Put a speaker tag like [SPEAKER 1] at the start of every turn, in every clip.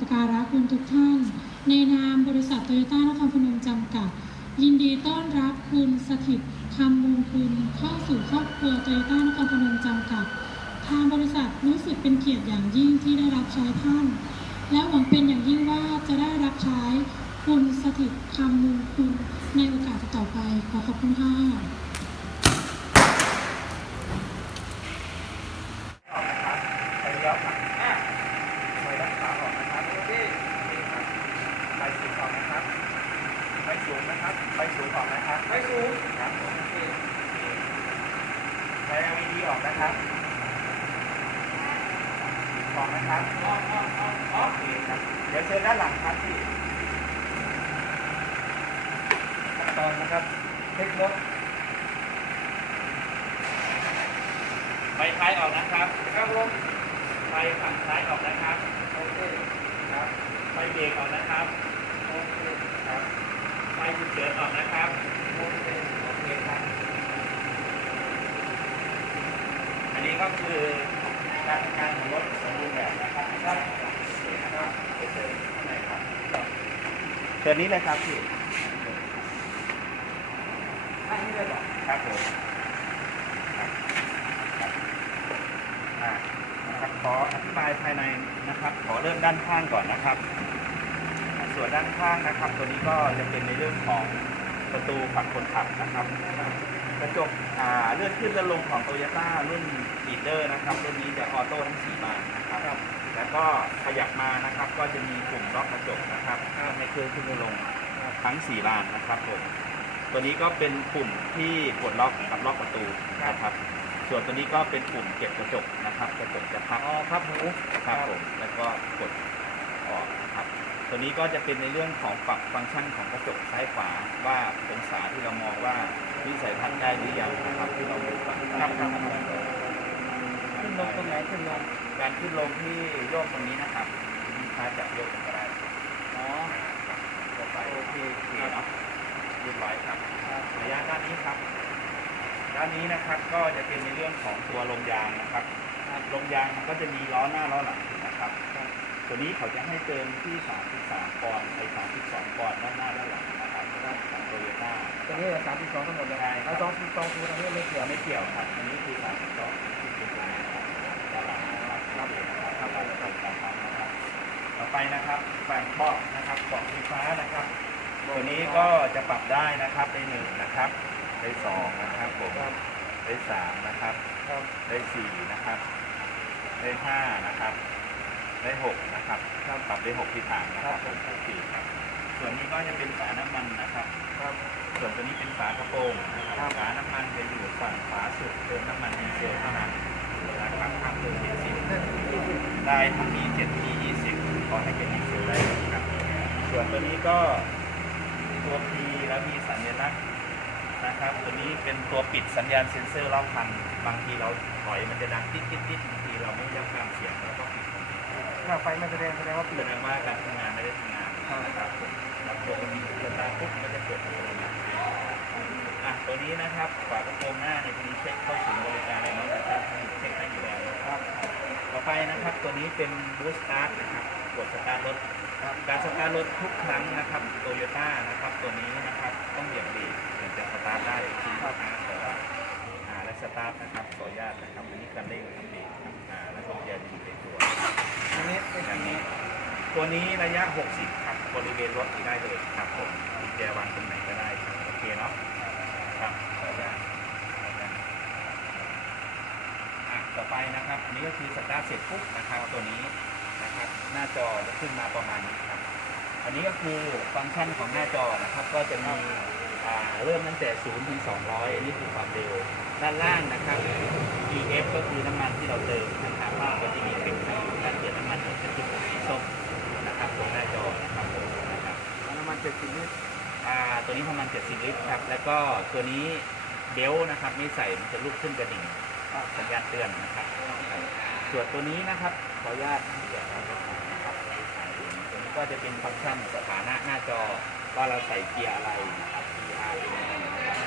[SPEAKER 1] ปการะคุณทุกท่าน ในนามบริษัทโตโยต้านครพนมจำกัด ยินดีต้อนรับคุณสถิตคำมงคุณเข้าสู่ครอบครัวโตโยต้านครพนมจำกัด ทางบริษัทรู้สึกเป็นเกียรติอย่างยิ่งที่ได้รับใช้ท่าน และหวังเป็นอย่างยิ่งว่าจะได้รับใช้คุณสถิตคำมงคุณในโอกาสต่อไปขอขอบคุณค่ะ
[SPEAKER 2] ออกนะครับไปยกครับอะไปด้านขวาออกนะครับโอเคนี่ครับไปสูงออกนะครับไปสูง นะครับ ไปสูงออกนะครับไปสูงครับโอเคไป LED ออกนะครับออกนะครับออกออกออกออกโอเคครับเดี๋ยวเชิญด้านหลังครับพี่ขั้นตอนนะครับเทครถไฟท้ายออกนะครับครับลงไฟฝั่งซ้ายออกนะครับโอเคครับไฟเบรกออกนะครับ โอเค ครับ ไฟ ฉุกเฉินออกนะครับอันนี้ก็คือการทำงานของรถสมบูรณ์แบบนะครับครับนะครับเชิญข้านเชิญนี้เลยครับพี่อันนี้เลยหรอครับผมนะครับขออธิบายภายในนะครับ ขอเริ่มด้านข้างก่อนนะครับ ส่วนด้านข้างนะครับ ตัวนี้ก็จะเป็นในเรื่องของประตูฝั่งคนขับนะครับ กระจกอ่าเลื่อนขึ้นเลื่อนลงของโตโยต้ารุ่นลีดเดอร์นะครับรุ่นนี้จะออโต้ทั้งสี่บานนะครับ แล้วก็ขยับมานะครับ ก็จะมีปุ่มล็อกกระจกนะครับให้เคลื่อนขึ้นเลื่อนลงทั้งสี่บานนะครับผมตัวนี้ก็เป็นปุ่มที่กดล็อกกับล็อกประตูนะครับ ส่วนตัวนี้ก็เป็นปุ่มเก็บกระจกนะครับ กระจกจะพับอ๋อพับหูครับผมแล้วก็กดออกครับ ตัวนี้ก็จะเป็นในเรื่องของปรับฟังก์ชันของกระจกซ้ายขวาว่าองศาที่เรามองว่าวิสัยทัศน์ได้หรือยังนะครับที่เราดูฝั่งซ้ายครับขึ้นลงตรงไหนขึ้นลงการขึ้นลงที่โยกตรงนี้นะครับลูกค้าจะโยกตรงก็ได้อ๋อโยกไปโอเคโอเคเนาะเรียบร้อยครับระยะด้านนี้ครับ ด้านนี้นะครับก็จะเป็นในเรื่องของตัวลมยางนะครับลมยางมันก็จะมีล้อหน้าล้อหลังนะครับ ตัวนี้เขาจะให้เติมที่ 33ปอนด์ไป32ปอนด์ด้านหน้าด้านหลังนะครับด้านของโตโยต้า
[SPEAKER 3] ตัวนี้สามสิบสองทั้งหมดเลย
[SPEAKER 2] ใช่ค
[SPEAKER 3] แล้
[SPEAKER 2] บ
[SPEAKER 3] วสองสิบสองตัวตรงนี้ไม่เกี่ยว
[SPEAKER 2] ไม่เกี่ยวครับ อันนี้คือ32ที่เป็นตัวนี้ครับด้านหลังนะครับครับครับไปครับครับนะครับต่อไปนะครับฝั่งเบาะนะครับเบาะไฟฟ้านะครับ ตัวนี้ก็จะปรับได้นะครับได้หนึ่งนะครับได้สองนะครับผมได้สามนะครับ
[SPEAKER 3] ครับ
[SPEAKER 2] ได้สี่นะครับ ได้ห้านะครับ ได้หกนะครับถ้าปรับได้หกทิศทางนะครับผมโอเคครับ ส่วนนี้ก็จะเป็นฝาน้ำมันนะครับ
[SPEAKER 3] ครับ
[SPEAKER 2] ส่วนตัวนี้เป็นฝากระโปรงนะครับฝาน้ำมันจะอยู่ฝั่งขวาสุดเติมน้ำมันดีเซลเท่านั้นนะครับห้ามเติมเบนซินได้ทั้งมี7 P 20ขอให้เป็นดีเซลได้ครับ ส่วนตัวนี้ก็ตัว P แล้วมีสัญลักษณ์นะครับตัวนี้เป็นตัวปิดสัญญาณเซ็นเซอร์รอบคัน บางทีเราถอยมันจะดังติ๊ดติ๊ดติ๊ดบางทีเราไม่ได้รับการเสียงแล้วก็ปิดมัน
[SPEAKER 3] ถ้าไฟไม่แสดงแสดงว่าเป
[SPEAKER 2] แส
[SPEAKER 3] ลี่ยน
[SPEAKER 2] ดงว่าการทำงานไม่ได้ทำงานนะครับแล้วตัวนี้เกิดตาปุ๊บมันจะเกิดอัตโนมัติอะตัวนี้นะครับฝากระโปรงหน้าในตัวนี้เช็คเข้าถึงบริการในน้องแต่ท่านเช็คให้อยู่แล้วนะครับ ต่อไปนะครับตัวนี้เป็นบูสต์สตาร์ทนะครับกดสตาร์ทรถครับการสตาร์ทรถทุกครั้งนะครับโตโยต้านะครับตัวนี้นะครับต้องเหยียบเบรกถึงจะสตาร์ทได้ที่ครับแต่ว่าอ่าและสตาร์ทนะครับขออนุญาตนะครับอันนี้การเร่งทำเบรกครับอ่าแล้วก็จะดึงเบรกตัว
[SPEAKER 3] อันนี้เป็น
[SPEAKER 2] อย่างนี้ ตัวนี้ระยะ 60 ครับ บริเวณรถที่ได้เลยครับผมกุญแจวางตรงไหนก็ได้ครับ โอเคเนาะครับขออนุญาตขออนุญาตอะต่อไปนะครับ อันนี้ก็คือสตาร์ทเสร็จปุ๊บนะครับตัวนี้นะครับ หน้าจอจะขึ้นมาประมาณนี้ครับ อันนี้ก็คือฟังก์ชันของหน้าจอนะครับ ก็จะมีเริ่มตั้งแต่ 0 ถึง 200 อันนี้คือความเร็ว ด้านล่างนะครับ EF ก็คือน้ำมันที่เราเติมนะครับก็จะมีเป็นการเติมน้ำมันของเป็นจุดสีส้มนะครับ ตรงหน้าจอนะครับผมนะครับ
[SPEAKER 3] น้ำมันเจ็ดสิบลิตร
[SPEAKER 2] อ่าตัวนี้ประมาณ70 ลิตรครับ แล้วก็ตัวนี้เบลต์นะครับไม่ใส่มันจะลุกขึ้นกระดิ่งสัญญาณเตือนนะครับ ส่วนตัวนี้นะครับขออนุญาตเดี๋ยวนะครับตัวนี้ก็จะเป็นฟังก์ชันสถานะหน้าจอว่าเราใส่เกียร์อะไรนะครับ PR เป็นยังไงนะครับ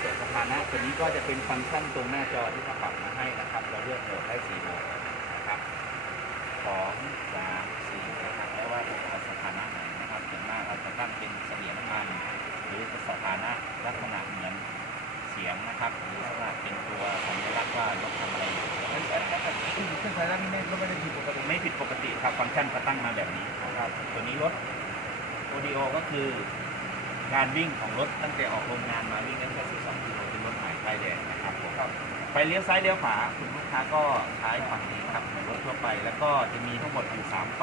[SPEAKER 2] ส่วนสถานะตัวนี้ก็จะเป็นฟังก์ชันตรงหน้าจอที่เขาปรับมาให้นะครับ เราเลือกโหมดได้สี่โหมดนะครับสองสามสี่นะครับแล้วว่าานะลักษณะเหมือนเสียงนะครับหรือลักษณะเป็นตัวสัญลักษณ์ว่ารถทำอะไรอยู่
[SPEAKER 3] ไอ้ไอ้ไอ้ไอ้ที่เครื่องสายด้านนี้ไม่ก็ไม่ได้ผิดปกติ
[SPEAKER 2] ไม่ผิดปกติครับฟังก์ชันก็ตั้งมาแบบนี้นะครับ ตัวนี้รถโอดีโอก็คือการวิ่งของรถตั้งแต่ออกโรงงานมาวิ่งได้แค่12กิโลเป็นรถใหม่ป้ายแดงนะครับผม
[SPEAKER 3] ครับ
[SPEAKER 2] ไฟเลี้ยวซ้ายเลี้ยวขวาคุณลูกค้าก็ใช้ฝั่งนี้ครับเหมือนรถทั่วไป แล้วก็จะมีทั้งหมดอยู่สามไฟ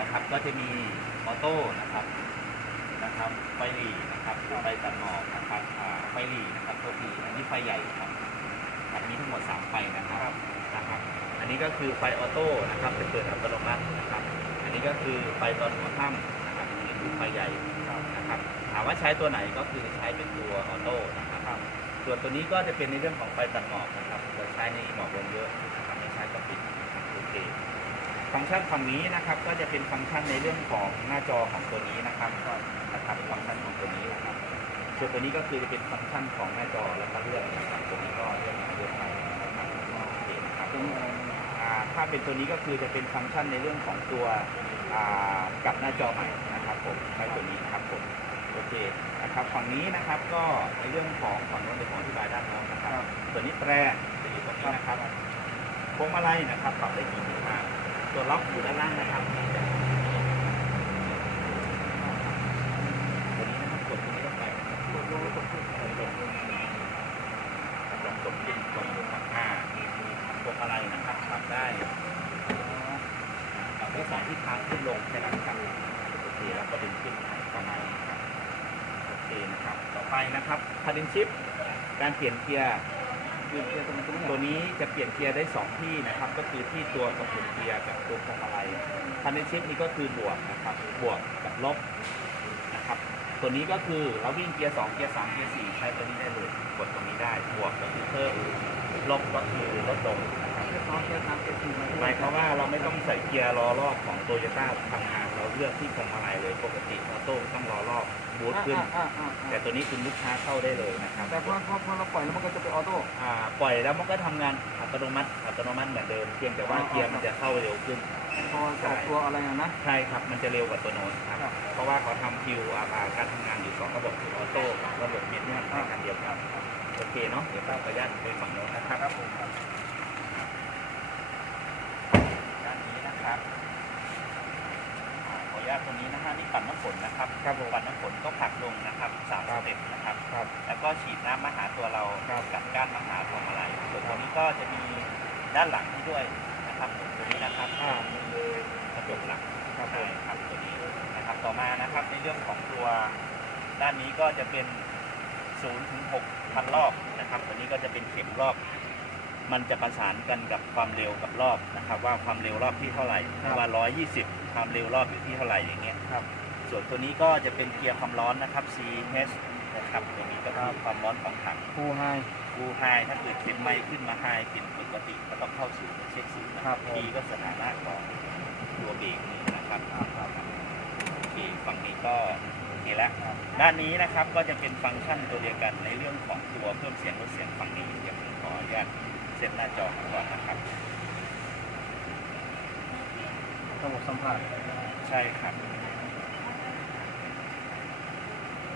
[SPEAKER 2] นะครับ ก็จะมี ออโต้นะครับนะครับไฟหลีนะครับไฟตัดหมอกนะครับอ่าไฟหลีนะครับตัวพีอันนี้ไฟใหญ่ครับครับมีทั้งหมดสามไฟนะครับนะครับ อันนี้ก็คือไฟออโต้นะครับจะเปิดอัตโนมัตินะครับ อันนี้ก็คือไฟตอนหัวค่ำนะครับอันนี้คือไฟใหญ่นะครับถามว่าใช้ตัวไหนก็คือใช้เป็นตัวออโต้นะครับ ส่วนตัวนี้ก็จะเป็นในเรื่องของไฟตัดหมอกนะครับจะใช้ในหมอกลงเยอะนะครับไม่ใช้ก็ปิดนะครับโอเค ฟังก์ชันฝั่งนี้นะครับ ก็จะเป็นฟังก์ชันในเรื่องของหน้าจอของตัวนี้นะครับก็นะครับฟังก์ชันของตัวนี้นะครับส่วนตัวนี้ก็คือจะเป็นฟังก์ชันของหน้าจอแล้วก็เลือนนะครับตัวนี้ก็เลือนมาเลือนไปนะครับโอเคนะครับถ้าเป็นตัวนี้ก็คือจะเป็นฟังก์ชันในเรื่องของตัวกับหน้าจอใหม่นะครับผมใช้ตัวนี้ครับผมโอเคนะครับฝั่งนี้นะครับก็ในเรื่องของฝั่งโน้นเป็นของอธิบายด้านโน้นนะครับตัวนนี้แตรจะอยู่ตรงนี้นะครับพวงมาลัยนะครับปรับได้กี่ทิศทาง ตัวล็อกอยู่ด้านล่างนะครับตัวนี้นะครับกดตรงนี้ลงไปกดลงกดขึ้นกดลงลองกดขึ้นกดลงครับอ่าพวงมาลัยนะครับปรับได้ปรับได้สองทิศทางขึ้นลงแค่นั้นครับโอเคแล้วก็ดึงขึ้นประมาณนี้ครับโอเคนะครับ ต่อไปนะครับพาดินชิป การ
[SPEAKER 3] เปลี่ยนเกียร์ ตรงนี้
[SPEAKER 2] ตัวนี้จะเปลี่ยนเกียร์ได้ 2 ที่นะครับ ก็คือที่ตัวกระปุกเกียร์กับตัวพวงมาลัยคันในชิปนี้ก็คือบวกนะครับ บวกกับลบนะครับ ตัวนี้ก็คือเราวิ่งเกียร์2เกียร์3เกียร์4ใช้ตัวนี้ได้เลย กดตรงนี้ได้ บวกก็คือเพิ่ม ลบก็คือลดลงนะครับ
[SPEAKER 3] เกียร์สองเกียร์สามเกียร์สี่
[SPEAKER 2] หมายความว่าเราไม่ต้องใส่เกียร์ล้อรอบของโตโยต้าทำงาน เราเลือกที่พวงมาลัยเลยปกติออโต้ต้องล้อรอบบูทขึ้น
[SPEAKER 3] อ่าอ่า
[SPEAKER 2] แต่ตัวนี้คุณลูกค้าเข้าได้เลยนะครับ
[SPEAKER 3] แต่พอพอพอเราปล่อยแล้วมันก็จะไปออโต้
[SPEAKER 2] อ่าปล่อยแล้วมันก็ทำงานอัตโนมัติอัตโนมัติเหมือนเดิมเพียงแต่ว่า
[SPEAKER 3] อ๋อ
[SPEAKER 2] เกียร์มันจะเข้าเร็วขึ้น
[SPEAKER 3] พอออกตัวอะไรอะนะ
[SPEAKER 2] ใช่ครับ มันจะเร็วกว่าตัวโน้นครับ
[SPEAKER 3] ครับ
[SPEAKER 2] เพราะว่าเขาทำคิวอ่าอ่าการทำงานอยู่สองระบบคือออโต้กับระบบเมนนวลในการเดียวกันโอเคเนาะเดี๋ยวป้าขออนุญาตไปฝั่งโน้นนะครับ
[SPEAKER 3] ครับผมครับ
[SPEAKER 2] ด้านนี้นะครับอ่าขออ นุญาตตรงนี้นะฮะนี่ปั่นน้ำฝนนะครับ
[SPEAKER 3] ครับผม
[SPEAKER 2] ปั่นน้ำฝนก็ผลักลงนะครับสามสเต็ปนะครับ
[SPEAKER 3] ครับ
[SPEAKER 2] แล้วก็ฉีดน้ำมาหาตัวเรา
[SPEAKER 3] ครับ
[SPEAKER 2] กับก้านมาหาพวงมาลัยส่วนตัวนี้ก็จะมีด้านหลังให้ด้วยนะครับตัวนี้นะครับ
[SPEAKER 3] อ่าก
[SPEAKER 2] ระจกหลัง
[SPEAKER 3] ครับผ
[SPEAKER 2] ใช่
[SPEAKER 3] ม
[SPEAKER 2] ครับตัวนี้นะครับต่อมานะครับในเรื่องของตัวด้านนี้ก็จะเป็น0ถึง6พันรอบนะครับตัวนี้ก็จะเป็นเข็มรอบ มันจะประสานกันกับความเร็วกับรอบนะครับ ว่าความเร็วรอบที่เท่าไหร่ว่า 120 ความเร็วรอบอยู่ที่เท่าไหร่อย่างเงี้ย
[SPEAKER 3] ครับ
[SPEAKER 2] ส่วนตัวนี้ก็จะเป็นเกียร์ความร้อนนะครับ CH นะครับตัวนี้ก็คือความร้อนของถัง
[SPEAKER 3] ฟูไฮ
[SPEAKER 2] กูไฮถ้าเกิดเป็นไม่ขึ้นมาไฮเป็นปกติก็ต้องเข้าสู่เช็คศูนย์นะครับ
[SPEAKER 3] ผม
[SPEAKER 2] ทีก็สถานะของตัวเบรกนี่นะครับ
[SPEAKER 3] ครับ
[SPEAKER 2] โอเคฝั่งนี้ก็โอเคแล้ว ด้านนี้นะครับก็จะเป็นฟังก์ชันตัวเดียวกันในเรื่องของตัวเพิ่มเสียงลดเสียงฝั่งนี้เดี๋ยวผมขออนุญาตเซ็ตหน้าจอก่อนนะครับ
[SPEAKER 3] ระบบสัมผัส
[SPEAKER 2] ใช่ครับ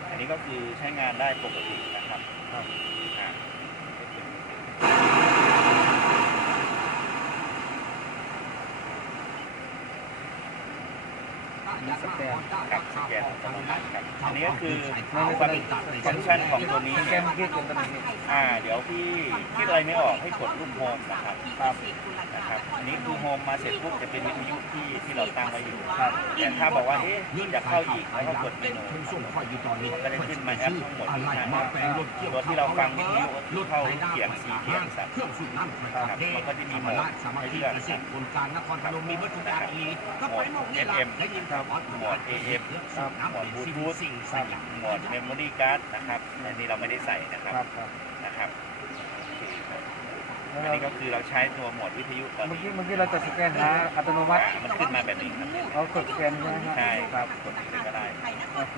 [SPEAKER 2] อันนี้ก็คือใช้งานได้ปกตินะครับ
[SPEAKER 3] ครับ
[SPEAKER 2] อ่า
[SPEAKER 3] มีสแกน
[SPEAKER 2] กับสแกนอัตโนมัติครับอันนี้ก็คือ
[SPEAKER 3] ไม่ไม่
[SPEAKER 2] ฟัง
[SPEAKER 3] ไม่
[SPEAKER 2] ฟังก์ชันของตัวนี้
[SPEAKER 3] สแกนเมื่อกี้เกินตัวนี้
[SPEAKER 2] อ่าเดี๋ยวพี่คิดอะไรไม่ออกให้กดรูปโฮมนะครับ
[SPEAKER 3] ครับ
[SPEAKER 2] นะครับอันนี้คือโฮมมาเสร็จปุ๊บจะเป็นวิทยุที่ที่เราตั้งไว้อยู่
[SPEAKER 3] ครับ
[SPEAKER 2] แต่ถ้าบอกว่าเอ๊ะอยากเข้าอีกแล้วก็กดเมนู
[SPEAKER 4] เพิ่งส่งข้ออยู่ตอนนี้
[SPEAKER 2] ก็จะขึ้นมาแอปทั้งหมด
[SPEAKER 4] อะไรมาแปลงรถเกี่ยว
[SPEAKER 2] ตัวที่เราฟังวิทยุก็คือเข้าเขียงสีเขียงสับ
[SPEAKER 4] เครื่องสูบน้ำ
[SPEAKER 2] ครับมันก็จะมีโหมด
[SPEAKER 4] สมัค
[SPEAKER 2] ให้
[SPEAKER 4] คี
[SPEAKER 2] เลือก
[SPEAKER 4] เกษตรคนกลางนครพนมมีวัตถุกรรมอีก็ไปหมดนี่แหละได้ยินครับ
[SPEAKER 2] หมด AM
[SPEAKER 4] ครับ
[SPEAKER 2] โหมดบลูทูธ
[SPEAKER 4] สิ่ง
[SPEAKER 2] ค
[SPEAKER 4] สั
[SPEAKER 2] รั
[SPEAKER 4] ญ
[SPEAKER 2] บ
[SPEAKER 4] ญาณ
[SPEAKER 2] โหมดเมมโมรี่การ์ดนะครับอันนี้เราไม่ได้ใส่นะครับ
[SPEAKER 3] ครับครับ
[SPEAKER 2] นะครับโอเคครับ
[SPEAKER 3] แล้ว
[SPEAKER 2] อัน
[SPEAKER 3] เรา
[SPEAKER 2] นี้ก็คือเราใช้ตัวโหมดวิทยุตอน
[SPEAKER 3] เมื่อ
[SPEAKER 2] นี้
[SPEAKER 3] กี้เมื่อกี้เราจะสแกนหาอัตโนมัติ
[SPEAKER 2] อ่ามันขึ้นมาแบบนี้ครับ
[SPEAKER 3] เรากดสแกนใช่ไหมครับ
[SPEAKER 2] ใช่ครับกดเลยก็ได้
[SPEAKER 3] โอเค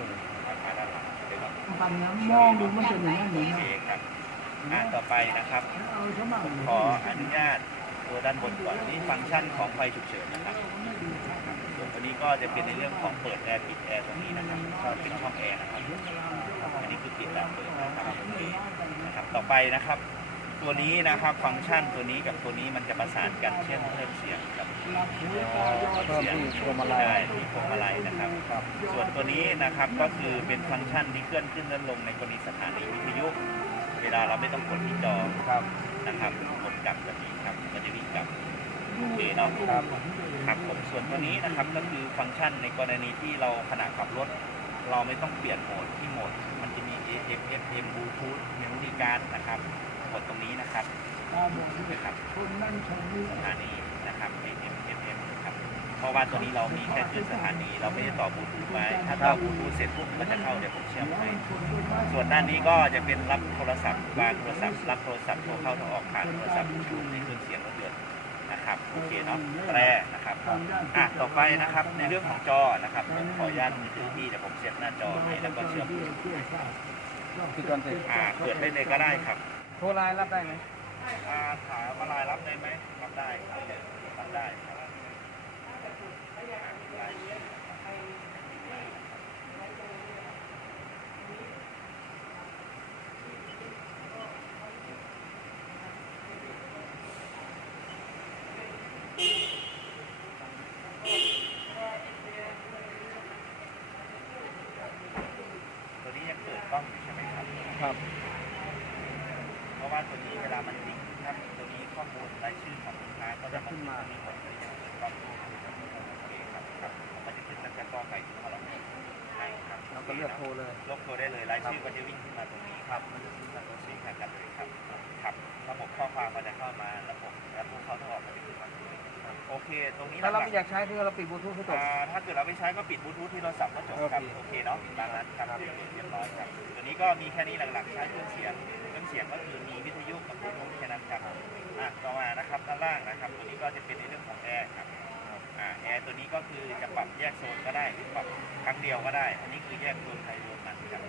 [SPEAKER 2] ราคาด้านหลังเดี๋ยวเรา
[SPEAKER 4] ปันน้ำมองดูมันเป็นอย่างนั้น
[SPEAKER 2] โอ
[SPEAKER 4] เลย
[SPEAKER 2] เค
[SPEAKER 4] นะครับ
[SPEAKER 2] อ่าต่อไปนะครับ
[SPEAKER 4] เอาเข้ามา
[SPEAKER 2] ขออนุญาตตัวด้านบนก่อนนี่ฟังก์ชันของไฟฉุกเฉินนะครับส่วน ตัวนี้ก็จะเป็นในเรื่องของเปิดแอร์ปิดแอร์ตรงนี้นะครับก็เป็นช่องแอร์นะครับอันนี้คือปิดแล้วเปิดนะครับโอเคนะครับต่อไปนะครับ ตัวนี้นะครับฟังก์ชันตัวนี้กับตัวนี้มันจะประสานกันเช่นเพิ่มเสียงกับ
[SPEAKER 3] เพิ่มที่พวงมาลัย
[SPEAKER 2] ได้ที่พวงมาลัยนะครับส่วนตัวนี้นะครับก็คือเป็นฟังก์ชันที่เคลื่อนขึ้นและลงในกรณีสถานีวิทยุเวลาเราไม่ต้องกดที่จอ
[SPEAKER 3] ครับ
[SPEAKER 2] นะครับกดกลับแบบนี้ครับก็จะวิ่งกลับ โอเคเนาะ
[SPEAKER 3] ครับ
[SPEAKER 2] ครับผมส่วนตัวนี้นะครับก็คือฟังก์ชันในกรณีที่เราขณะขับรถ เราไม่ต้องเปลี่ยนโหมดที่โหมด มันจะมี AM FM Bluetooth Memory Card นะครับกดตรงนี้นะครับนะครับสถานีนะครับ AM FM นะครับเพราะว่าตัวนี้เรามีแค่คือสถานีเราไม่ได้ต่อบลูทูธไว้ ถ้าต่อบลูทูธเสร็จปุ๊บมันจะเข้าเดี๋ยวผมเชื่อมให้ส่วนด้านนี้ก็จะเป็นรับโทรศัพท์วางโทรศัพท์รับโทรศัพท์โทรเข้าโทรออกผ่านโทรศัพท์ชูในเครื่องเสียงรถยนต์ นะครับโอเคเนาะแรกนะครับอะต่อไปนะครับในเรื่องของจอนะครับผมขออนุญาตมือถือที่เดี๋ยวผมเสียบหน้าจอให้แล้วก็เชื่อม
[SPEAKER 3] พี่ก่อนสิ
[SPEAKER 2] อ่าเปิดได้เลยก็ได้ครับ
[SPEAKER 3] โทรไลน์รับได้ไหม
[SPEAKER 2] อ่าถามมาลายรับได้ไหมรับได้ครับรับได้ครับอ่าได้ตัวนี้ยังเปิดกล้องอยู่ใช่ไหมครับ
[SPEAKER 3] ครับ
[SPEAKER 2] เพราะว่าตัวนี้เวลามันลิงก์ครับตัวนี้ข้อมูลรายชื่อของลูกค้าก็จะขึ้นมาในหมดเลยอย่างเปิดกล้องดูโอเคครับครับมันจะขึ้นตั้งแต่กอไก่ถึงขอเราใช่ครับ
[SPEAKER 3] เรา ก็เลือกโทรเลย
[SPEAKER 2] ลบโทรได้เลยรายชื่อก็จะวิ่งขึ้นมาตรงนี้ครับมันจะขึ้นมาตรงนี้แข่งกันเลยครับครับระบบข้อความมันจะเข้ามาระบบระบบเข้าออกมันจะขึ้นมาตรงนี้ครับโอเค ตรงนี้
[SPEAKER 3] ถ้าเรา
[SPEAKER 2] หลั
[SPEAKER 3] ไม่
[SPEAKER 2] ก
[SPEAKER 3] อยากใช้ที่เราปิดบลูทูธให้จบ
[SPEAKER 2] อ่าถ้าเกิดเราไม่ใช้ก็ปิดบลูทูธที่โทรศัพท์ก็จบครับ
[SPEAKER 3] โอเค
[SPEAKER 2] โอเคเนาะตามนั้นครับเรียบร้อยครับตัวนี้ก็มีแค่นี้หลักๆใช้เครื่องเสียงเครื่องเสียงก็คือมีวิทยุกับบลูทูธแค่นั้นครับอะต่อมานะครับด้านล่างนะครับ ตัวนี้ก็จะเป็นในเรื่องของแอร์ครับ อ่าแอร์ตัวนี้ก็คือจะปรับแยกโซนก็ได้หรือปรับครั้งเดียวก็ได้ อันนี้คือแยกโซนไทยโซนมันครับ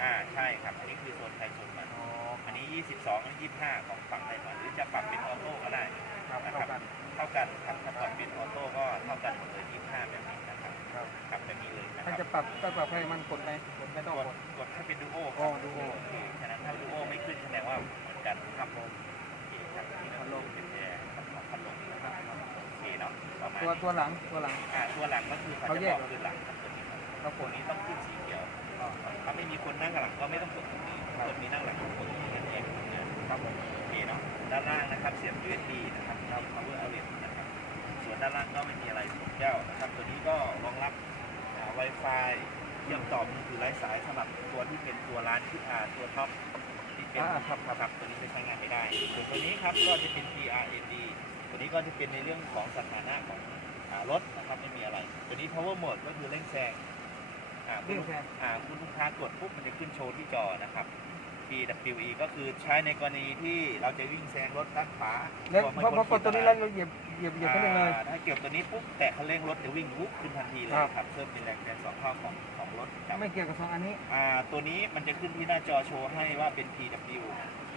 [SPEAKER 2] อ่าใช่ครับ อันนี้คือโซนไทยโซนมัน
[SPEAKER 3] อ๋อ
[SPEAKER 2] อันนี้ 22อันนี้25 ของฝั่งไทยมันหรือจะปรับเป็นออโต้ก็ได้
[SPEAKER 3] ครับ
[SPEAKER 2] นะค
[SPEAKER 3] เท่า
[SPEAKER 2] รับ
[SPEAKER 3] กัน
[SPEAKER 2] เท่ากันครับถ้าปรับเป็นออโต้ก็เท่ากันหมดเลย25แบบนี้นะครับ
[SPEAKER 3] ครับ
[SPEAKER 2] ครับแบบนี้เลยนะค
[SPEAKER 3] ถ้า
[SPEAKER 2] รับ
[SPEAKER 3] จะปรับก็ปรับให้มันกดไหมกดไม่ต้อง
[SPEAKER 2] กด
[SPEAKER 3] กด
[SPEAKER 2] กดให้เป็นดูโอค
[SPEAKER 3] อ๋อ
[SPEAKER 2] รับ
[SPEAKER 3] ดูโอ
[SPEAKER 2] โอเคฉะนั้นถ้าดูโอไม่ขึ้นแสดงว่าเหมือนกันครับผมโอเคครับนี่พัดลม เป็น ประมาณ
[SPEAKER 3] ตัว
[SPEAKER 2] นี้
[SPEAKER 3] ตัวหลังตัวหลัง
[SPEAKER 2] อ่าตัวหลังก็คือเขา
[SPEAKER 3] เขา
[SPEAKER 2] จะ
[SPEAKER 3] แย
[SPEAKER 2] บ
[SPEAKER 3] ก
[SPEAKER 2] อกคือหลังครับตัวนี้ครับ
[SPEAKER 3] ครับผ
[SPEAKER 2] ตัว
[SPEAKER 3] ม
[SPEAKER 2] นี้ต้องขึ้นสีเขียวถ้าไม่มีคนนั่งหลังก็ไม่ต้องกดตรงนี้กดมีนั่งหลังกดตรงนี้แยกๆนะครับผมโอเคเนาะด้านล่างนะครับเสียบ USB นะครับมี power outlet นะครับส่วนด้านล่างก็ไม่มีอะไรสองแก้วนะครับ ตัวนี้ก็รองรับอ่า Wi-Fi เชื่อมต่อมือถือไร้สายสำหรับตัวที่เป็นตัวร้านที่อ่าตัวท็อปที่เป็น
[SPEAKER 3] อ่าครับ
[SPEAKER 2] ครับ ตัวนี้จะใช้งานไม่ได้ส่วนตัวนี้ครับก็จะเป็น PRAD ตัวนี้ก็จะเป็นในเรื่องของสถานะของอ่ารถนะครับไม่มีอะไร ตัวนี้ power mode ก็คือเร่งแซงอ่าคุณ
[SPEAKER 3] เร่ง
[SPEAKER 2] ลูก
[SPEAKER 3] แซง
[SPEAKER 2] อ่าคุณลูกค้ากดปุ๊บมันจะขึ้นโชว์ที่จอนะครับ PWE ก็คือใช้ในกรณีที่เราจะวิ่งแซงรถด้านขวา
[SPEAKER 3] แล้ว
[SPEAKER 2] ไม่
[SPEAKER 3] พอพอกดตัวนี้แล้ว
[SPEAKER 2] ขี
[SPEAKER 3] เราเหยียบเหยียบเหยียบขึ้นเลย
[SPEAKER 2] อ่าถ้าเกี่ยวตัวนี้ปุ๊บแตะคันเร่งรถจะวิ่งวุบขึ้นทันทีเลย
[SPEAKER 3] ครับ
[SPEAKER 2] ครับเพิ่มเป็นแรงแรงสองเท่าของของรถครับ
[SPEAKER 3] ไม่เกี่ยวกับสองอันนี้
[SPEAKER 2] อ่าตัวนี้มันจะขึ้นที่หน้าจอโชว์ให้ว่าเป็น PW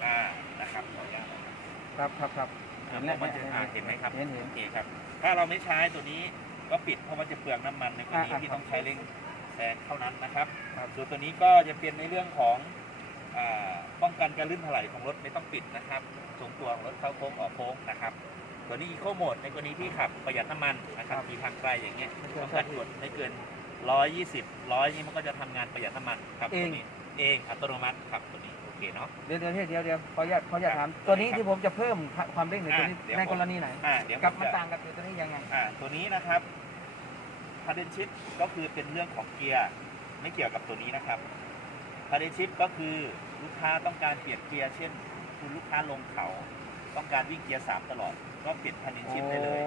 [SPEAKER 2] อ่านะครับขออนุญาตนะครับ
[SPEAKER 3] ครับครับ
[SPEAKER 2] อ่ามันจะอ่าเห็นไหมครับ
[SPEAKER 3] เห็นเห็น
[SPEAKER 2] โอเคครับ ถ้าเราไม่ใช้ตัวนี้ก็ปิดเพราะมันจะเปลืองน้ำมันในกรณี
[SPEAKER 3] อ่า
[SPEAKER 2] ที่ต้องใช้เร่งแซงเท่านั้นนะครับ
[SPEAKER 3] ครับ
[SPEAKER 2] ส่วนตัวนี้ก็จะเป็นในเรื่องของอ่าป้องกันการลื่นถลายของรถไม่ต้องปิดนะครับทรงตัวของรถเข้าโค้งออกโค้งนะครับตัวนี้อีโคโหมดในกรณีที่ขับประหยัดน้ำมันนะครับขี่ทางไกลอย่างเงี้ย
[SPEAKER 3] ไม่เกิน
[SPEAKER 2] ต้องการกดไม่เกิน 120 100 นี่มันก็จะทำงานประหยัดน้ำมันครับ
[SPEAKER 3] เอง
[SPEAKER 2] ตัวนี้เองอัตโนมัติครับตัวนี้โอ เคเนาะ
[SPEAKER 3] เดี๋ยวเดี๋ยวเดี๋ยวเดี๋ยวขออนุญาตขออนุญาต
[SPEAKER 2] ครั
[SPEAKER 3] ถา
[SPEAKER 2] บ
[SPEAKER 3] มตัวนี้ที่ผมจะเพิ่มความเร่งในตัวนี้
[SPEAKER 2] อะเดี๋ยว
[SPEAKER 3] ใน
[SPEAKER 2] ผม
[SPEAKER 3] กรณีไหน
[SPEAKER 2] อ่าเดี๋ยว
[SPEAKER 3] กับ
[SPEAKER 2] ผ
[SPEAKER 3] มัน
[SPEAKER 2] จะ
[SPEAKER 3] ต่างกับตัวนี้ยังไง
[SPEAKER 2] อ่าตัวนี้นะครับพาเดนชิ p ก็คือเป็นเรื่องของเกียร์ไม่เกี่ยวกับตัวนี้นะครับพาเดนชิ p ก็คือลูกค้าต้องการเปลี่ยนเกียร์เช่น คุณลูกค้าลงเขา ต้องการวิ่งเกียร์สามตลอด ก็เปลี่ยนพาเดน
[SPEAKER 3] โอ้
[SPEAKER 2] ชิ p ได้เลย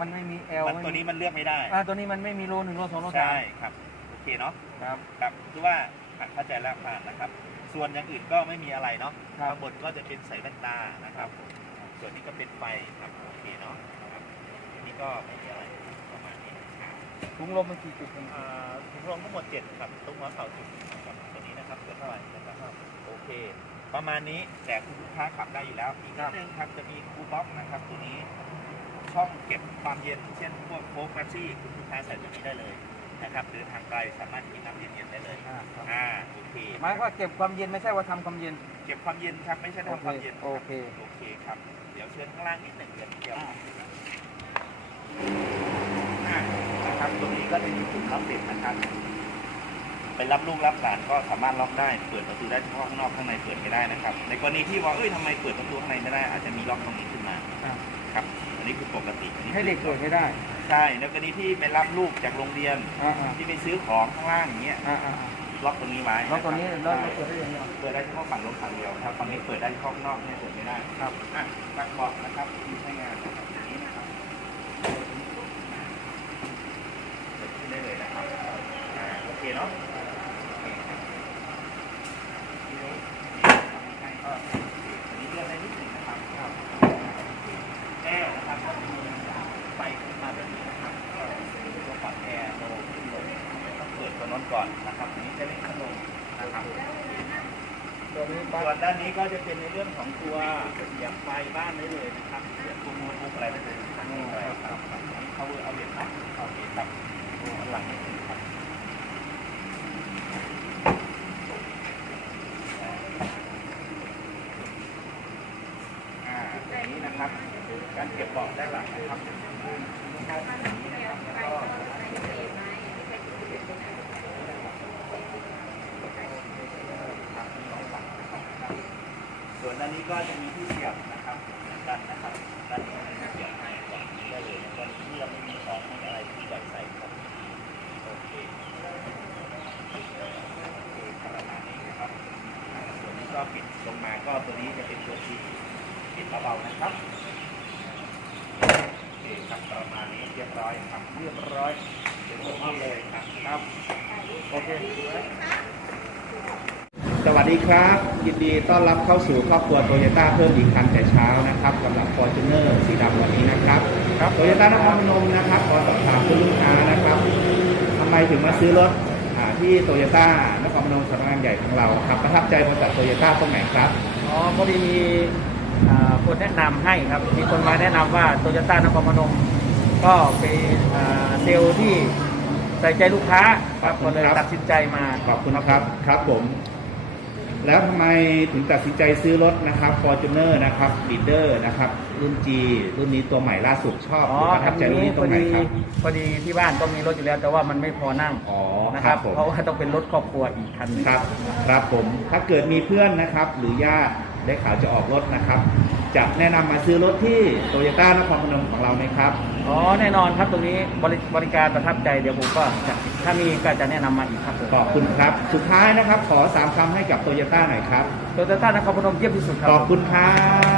[SPEAKER 3] มันไม่มีเอล
[SPEAKER 2] มันตัวนี้มันเลือกไม่ได้
[SPEAKER 3] อ่าตัวนี้มันไม่มีโลหนึ่งโลสองโลสา
[SPEAKER 2] ใช่
[SPEAKER 3] ม
[SPEAKER 2] ครับโอเคเนาะ
[SPEAKER 3] ครับ
[SPEAKER 2] ครับคือว่าอะเข้าใจแล้วผ่านนะครับ ส่วนอย่างอื่นก็ไม่มีอะไรเนาะ
[SPEAKER 3] ครับ
[SPEAKER 2] ข้างบนก็จะเป็นใส่แว่นตานะครับส่วนนี้ก็เป็นไฟครับโอเคเนาะครับนี่ก็ไม่มีอะไรประมาณนี้
[SPEAKER 3] ถุงลมมันกี่จุดเอง
[SPEAKER 2] อ่าถุงลมทั้งหมดเจ็ดครับตรงหัวเข่าจุดนะครับตัวนี้นะครับเกิดเท่าไหร่เกิดเท่าไหร่โอเค ประมาณนี้แต่คุณลูกค้าขับได้อยู่แล้วอีกนิดนึงครับจะมีคูลบ็อกซ์นะครับ ตัวนี้ช่องเก็บความเย็นเช่นพวกโค้กแป๊บซี่คุณลูกค้าใส่ตัวนี้ได้เลย นะครับเดินทางไกลสามารถกินน้ำเย็นๆได้เลย
[SPEAKER 3] อ่าครับ
[SPEAKER 2] อ่าโอเค
[SPEAKER 3] หมายว่าเก็บความเย็นไม่ใช่ว่าทำความเย็น
[SPEAKER 2] เก็บความเย็นครับไม่ใช่ทำความเย็น
[SPEAKER 3] โอเค
[SPEAKER 2] โอเคครับเดี๋ยวเชิญข้างล่างนิดหนึ่งเดี๋ยวเดี๋ยวอ่านะครับตรงนี้ก็จะมีจุดล็อกเด็ดนะครับไปรับลูกรับหลานก็สามารถล็อกได้ เปิดประตูได้เฉพาะข้างนอกข้างในเปิดไม่ได้นะครับ ในกรณีที่ว่าเอ้ยทำไมเปิดประตูข้างในไม่ได้อาจจะมีล็อกตรงนี้ขึ้นมา
[SPEAKER 3] อ่า
[SPEAKER 2] ครับ อันนี้คือปกติอันนี้
[SPEAKER 3] ให้เด็กเกิดไม่ได้
[SPEAKER 2] ใช่ในกรณีที่ไปรับลูกจากโรงเรียน
[SPEAKER 3] อ่าอ่า
[SPEAKER 2] ที่ไปซื้อของข้างล่างอย่างเงี้ย
[SPEAKER 3] อ่าอ่า
[SPEAKER 2] ล็อกตรงนี้ไว้
[SPEAKER 3] แล้วตัวนี้ะ
[SPEAKER 2] ค
[SPEAKER 3] เรา
[SPEAKER 2] บ
[SPEAKER 3] เราเปิดได้ยังไง
[SPEAKER 2] เปิดได้เฉพาะฝั่งลงฝั่งเดียวครับฝั่งนี้เปิดได้เฉพาะข้างนอกเนี่ยเปิดไม่ได้
[SPEAKER 3] ครับ
[SPEAKER 2] อะตั้งเบาะนะครับที่ใช้งานนะครับอย่างนี้นะครับเปิดขึ้นได้เลยนะครับอ่าโอเคเนาะโอเคครับทีนี้ให้ก็อันนี้เลื่อนได้นิดหนึ่งนะครับครับแก้วนะครับก็มีไฟขึ้นมาแบบนี้นะครับก็เป็นตัวปรับแอร์โลขึ้นลงต้องเปิดตัวนั้น ก่อนนะครับอันนี้จะเล่นพัดลมนะครับ
[SPEAKER 3] ตัวนี้
[SPEAKER 2] ส่วนด้านนี้ก็จะเป็นในเรื่องของตัวเสียบไฟบ้านได้เลยนะครับเสียบตัวโน้ตบุ๊กอะไรได้เลยทางนี้เลยครับครับอันนี้ power outlet นะโอเคครับตัวหลังนี่ครับอ่าตรงนี้นะครับ การเก็บเบาะด้านหลังนะครับเข้าทางนี้นะครับแล้วก็ครับมีสองฝั่งนะครับ ส่วนนี้ก็จะมีที่เสียบนะครับเหมือนกันนะครับด้านนี้มีที่เสียบให้ฝั่งนี้ได้เลยตอนที่เราไม่มีของไม่อะไรที่อยากใส่ครับโอเคโอเคประมาณนี้นะครับส่วนนี้ก็ปิดลงมาก็ตัวนี้จะเป็นตัวที่ปิดเบาๆนะครับโอเคครับประมาณนี้เรียบร้อยครับเรียบร้อยเดี๋ยวผมเอาเลยครับครับโอเค สวัสดีครับ ยินดีต้อนรับเข้าสู่ครอบครัวโตโยต้าเพิ่มอีกคันแต่เช้านะครับสำหรับ f o r t u n e r สีดำวันนี้นะครับโตโยต้านครพนมนะครับขอสอบถามคุณลูกค้านะครับทำไมถึงมาซื้อรถอ่าที่โตโยต้านครพนมสำนักงานใหญ่ของเราครับประทับใจบริษัทโตโยต้าตรงไหนครับ
[SPEAKER 3] อ๋อพอดีมีอ่าคนแนะนำให้ครับมีคนมาแนะนำว่าโตโยต้านครพนมก็เป็นอ่าเซลล์ที่ใส่ใจลูกค้าครับ
[SPEAKER 2] ขอบคุ
[SPEAKER 3] ก็
[SPEAKER 2] ณ
[SPEAKER 3] เลย
[SPEAKER 2] ครับ
[SPEAKER 3] ตัดสินใจมา
[SPEAKER 2] ขอบคุณครับครับผม แล้วทำไมถึงตัดสินใจซื้อรถนะครับ Fortuner นะครับ Leader นะครับ รุ่น G รุ่นนี้ตัวใหม่ล่าสุดชอบ
[SPEAKER 3] อ๋อ
[SPEAKER 2] ประทับใจรุ่นนี้ต
[SPEAKER 3] พ
[SPEAKER 2] ร
[SPEAKER 3] อง
[SPEAKER 2] ไหน
[SPEAKER 3] ดี
[SPEAKER 2] ครับ
[SPEAKER 3] พอดีที่บ้านก็มีรถอยู่แล้ว แต่ว่ามันไม่พอนั่ง
[SPEAKER 2] อ๋อ
[SPEAKER 3] นะ
[SPEAKER 2] ค
[SPEAKER 3] ค
[SPEAKER 2] รั
[SPEAKER 3] รั
[SPEAKER 2] บบผม
[SPEAKER 3] เพราะว่าต้องเป็นรถครอบครัวอีกคันหนึ่ง
[SPEAKER 2] ครับครับผมถ้าเกิดมีเพื่อนนะครับ หรือญาติได้ข่าวจะออกรถนะครับ จะแนะนำมาซื้อรถที่โตโยต้านครพนมของเราไหมครับ
[SPEAKER 3] อ๋อแน่นอนครับตรงนี้บริบริการประทับใจเดี๋ยวผมก็จะถ้ามีก็จะแนะนำมาอีกครับผม
[SPEAKER 2] ขอบคุณครับ สุดท้ายนะครับ ขอสามคำให้กับโตโยต้าหน่อยครับ
[SPEAKER 3] โตโยต้านครพนมเยี่ยมที่สุดครั
[SPEAKER 2] ขอบคุณครับ